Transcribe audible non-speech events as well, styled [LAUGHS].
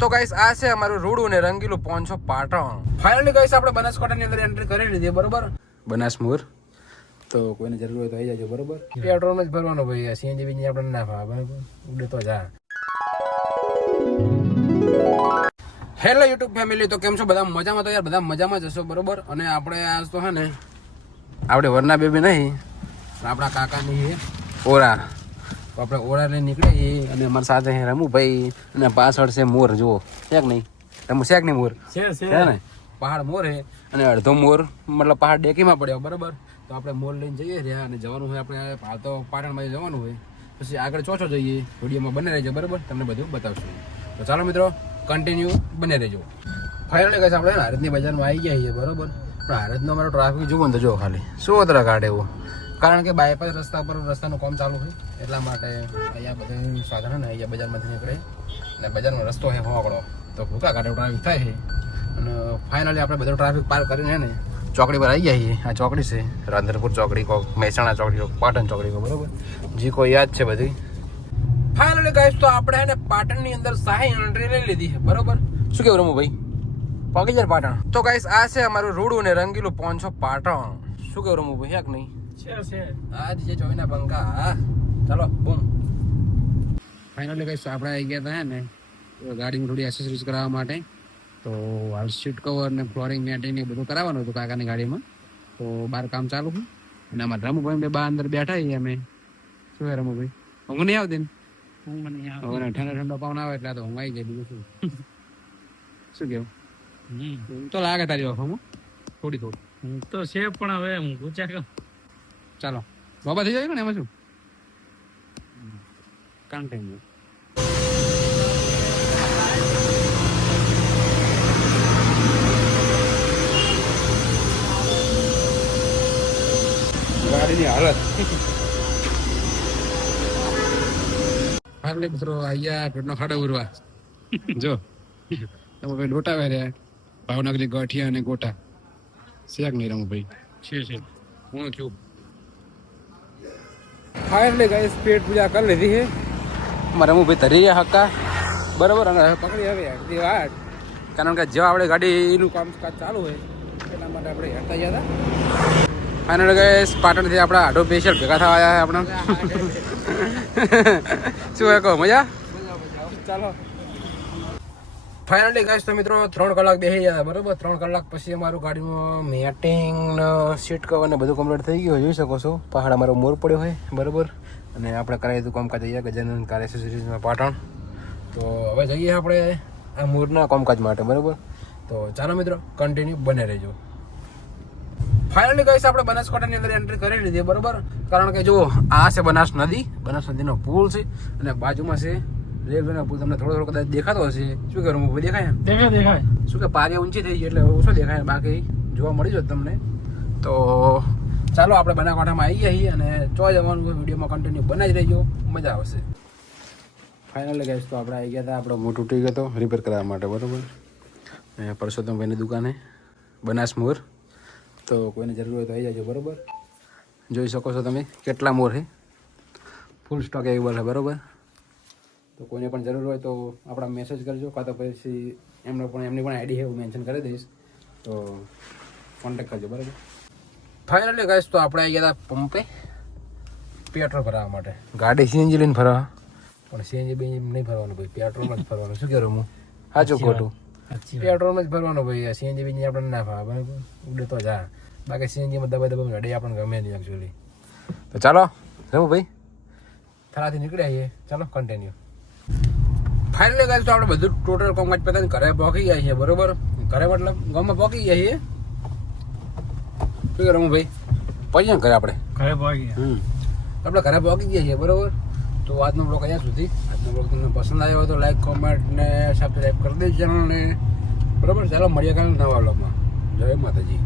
તો ગાઈસ આ છે અમારું રૂડું ને રંગીલું પોંચો પાટણ. ફાઇનલી ગાઈસ આપણે બનાસકાંઠાની અંદર એન્ટ્રી કરી લીધી બરોબર? બનાસમુર. તો કોઈને જરૂર હોય તો આવી જાજો બરોબર? પેટ્રોલ જ ભરવાનો ભાઈ સીએનજી બીજી આપણે ના ભાવે ઉડે તો જા. હેલો યુટ્યુબ ફેમિલી તો કેમ છો? બધા મજામાં તો યાર બધા મજામાં જ હશો બરોબર? અને આપણે આજ તો હે ને આપણે વરના બેબી નહીં આપણા કાકાની ઓરા. તો આપણે ઓળા લઈને નીકળીએ અને અમારી સાથે રમુભાઈ. અને પાછળ છે મોર જુઓ. છે કે નહીં? રમુ છે કે નહીં મોર? છે ને? પહાડ મોર છે અને અડધો મોર મતલબ પહાડ ડેકીમાં પડ્યો બરાબર? તો આપણે મોર લઈને જઈએ રહ્યા અને જવાનું હોય આપણે હાલ તો પાટણમાં જવાનું હોય. પછી આગળ ચોચો જઈએ વિડીયોમાં બને રહેજો બરાબર? તમને બધું બતાવશું. તો ચાલો મિત્રો કન્ટિન્યુ બને રહેજો. ફાઇનલી કહીશ આપણે હારતની બજારમાં આવી ગયા છીએ બરાબર? પણ હારતનો અમારો ટ્રાફિક જુઓ ને તો જો ખાલી. શું અતરા કાઢે એવો? કારણ કે બાયપાસ રસ્તા પર રસ્તાનું કામ ચાલુ છે એટલા માટે અહીંયા બધું સાધન ને અહીંયા બજારમાંથી નીકળે. અને બજારનો રસ્તો છે હોકડો તો ભૂકા કાઢે ટ્રાફિક થાય છે. અને ફાઇનલી આપણે બધો ટ્રાફિક પાર કરીને ને, ચોકડી પર આવી ગયા આ ચોકડી છે, રાંધનપુર ચોકડી કો મહેસાણા ચોકડી કો પાટણ ચોકડી કો બરોબર? જી, કોઈ યાદ છે બધી? ફાઇનલી ગાઈસ તો આપણે ને પાટણની અંદર સાહી એન્ટ્રી લઈ લીધી છે, બરોબર? શું કેવું રમુ ભાઈ પગી પાટણ. તો ગાઈસ આ છે અમારું રૂડું ને રંગીલું પોંચો પાટણ. શું કેવું રમુ ભાઈ યાક નહીં? છે છે. આ જે ચોવીના પંખા હા. ચાલો બૂમ ફાઇનલી કઈ આપણે આવી ગયા હતા ને તો ગાડીમાં થોડી એસેસરીઝ કરાવવા માટે. તો હાલ સીટ કવર ને ફ્લોરિંગ મેટિંગ ને બધું કરાવવાનું હતું કાકાની ગાડીમાં. તો બહાર કામ ચાલુ છે અને અમારા રમુભાઈ બે બહાર અંદર બેઠા છીએ અમે. શું હે રમુભાઈ? ઊંઘ નહીં આવતી ને? હું ઠંડા ઠંડા પવન આવે એટલે તો ઊંઘ આવી જાય બીજું શું? શું કેવું? તો લાગે તારી આંખોમાં થોડી થોડી. હું તો છે પણ હવે હું પૂછ્યા ચાલો. બાબા થઈ જાય ને એમાં શું? કન્ટિન્યુ ગાડીની હાલત. હાલે મિત્રો અહીંયા પેટનો ખાડો ઉરવા. જો. તમે ભાઈ લોટા વેર્યા ભાવનગરી ગઠિયા અને ગોટા. શેક નહીં રમું ભાઈ. છે છે. હું છું. ફાઇનલી ગાઈસ પેટ પૂજા કરી લીધી છે. મારે હું ભાઈ તરી રહ્યા હક્કા. બરાબર અને પકડી હવે હેઠતી કારણ કે જો આપણે ગાડીનું કામકાજ ચાલુ હોય એના માટે આપણે હેઠતા ગયા હતા. ફાઇનલ ગાઈસ પાટણથી આપણા આઢો સ્પેશિયલ ભેગા થવા આવ્યા છે આપણે. [LAUGHS] શું કહો મજા? ચાલો. ફાઇનલી ગાઈસ તો મિત્રો, ત્રણ કલાક બેસી ગયા. બરોબર? ત્રણ કલાક પછી અમારું ગાડીમાં મેટિંગ સીટ કવર ને બધું કમ્પ્લીટ થઈ ગયું. જોઈ શકો છો, પહાડ અમારો મોર પડ્યો હોય. બરોબર? અને આપણે કરાવી હતું કામકાજ અહીંયા ગજાનંદ કાર એસેસરીઝમાં પાટણ. તો હવે જઈએ આપણે આ મોરના કામકાજ માટે, બરોબર? તો ચાલો મિત્રો કન્ટિન્યુ બને રહેજો. ફાઇનલી કહીશ આપણે બનાસકાંઠાની અંદર એન્ટ્રી કરી લીધી, બરોબર? કારણ કે જો આ છે બનાસ નદી. બનાસ નદીનો પુલ છે અને બાજુમાં છે રેલવેનો પુલ તમને થોડો થોડો કદાચ દેખાતો હશે. શું કરું હું દેખાય દેખાય દેખાય. શું કે પાગે ઊંચી થઈ ગઈ એટલે ઓછો દેખાય બાકી જોવા મળી જાય તમને. તો ચાલો આપણે બનાસકાંઠામાં આવી ગયા છીએ અને ચો જવાનું વિડીયોમાં કન્ટિન્યુ બનાવી રહેજો મજા આવશે. ફાઇનલ ગેસ તો આપણે આવી ગયા હતા આપણો મોટું તૂટી ગયો હતો રિપેર કરવા માટે બરાબર? અહીંયા પરસોત્તમભાઈની દુકાને બનાસ મોર. તો કોઈને જરૂર હોય તો આવી જાજો બરાબર? જોઈ શકો છો તમે કેટલા મોર છે. ફૂલ સ્ટોક એવેલેબલ છે બરાબર? તો કોઈને પણ જરૂર હોય તો આપણા મેસેજ કરજો કાં તો પછી એમનો પણ એમની પણ આઈડી છે હું મેન્શન કરી દઈશ. તો કોન્ટેક્ટ કરજો બરાબર? ફાઇનલી ગાઈશ તો આપણે આવી ગયા હતા પંપે. પેટ્રોલ ભરાવવા માટે. ગાડી સીએનજી લઈને ફરવા પણ સીએનજી બી નહીં ભરવાનું ભાઈ. પેટ્રોલમાં જ ભરવાનું. શું કરું હું સાચું ખોટું. પેટ્રોલમાં જ ભરવાનું ભાઈ. સીએનજી બીજી આપણે ના ફાવે બરાબર? ઉડે તો જા. બાકી સીએનજીમાં દબાઈ દબાઈ ગાડી આપણને ગમે નહીં એકચ્યુઅલી તો ચાલો રમું ભાઈ. થરાથી નીકળ્યા છીએ. ચાલો કન્ટિન્યુ ફાઇનલી ગાઈસ તો આપણે બધું ટોટલ કામકાજ પતાવીને ઘરે પહોંચી જાય છીએ બરોબર? ઘરે મતલબ ગામમાં પહોંચી જાય છે શું હું ભાઈ પહોંચીએ ઘરે આપણે? ઘરે પહોંચી હમ. આપણે ઘરે પહોંચી ગયા છીએ બરોબર? તો આજનો બ્લોગ અહીંયા સુધી. આજનો બ્લોગ તમને પસંદ આવ્યો હોય તો લાઈક કોમેન્ટ ને સબસ્ક્રાઈબ કરી દેજો ચેનલને બરોબર? ચાલો મળીએ કાલે નવા બ્લોગમાં જય માતાજી.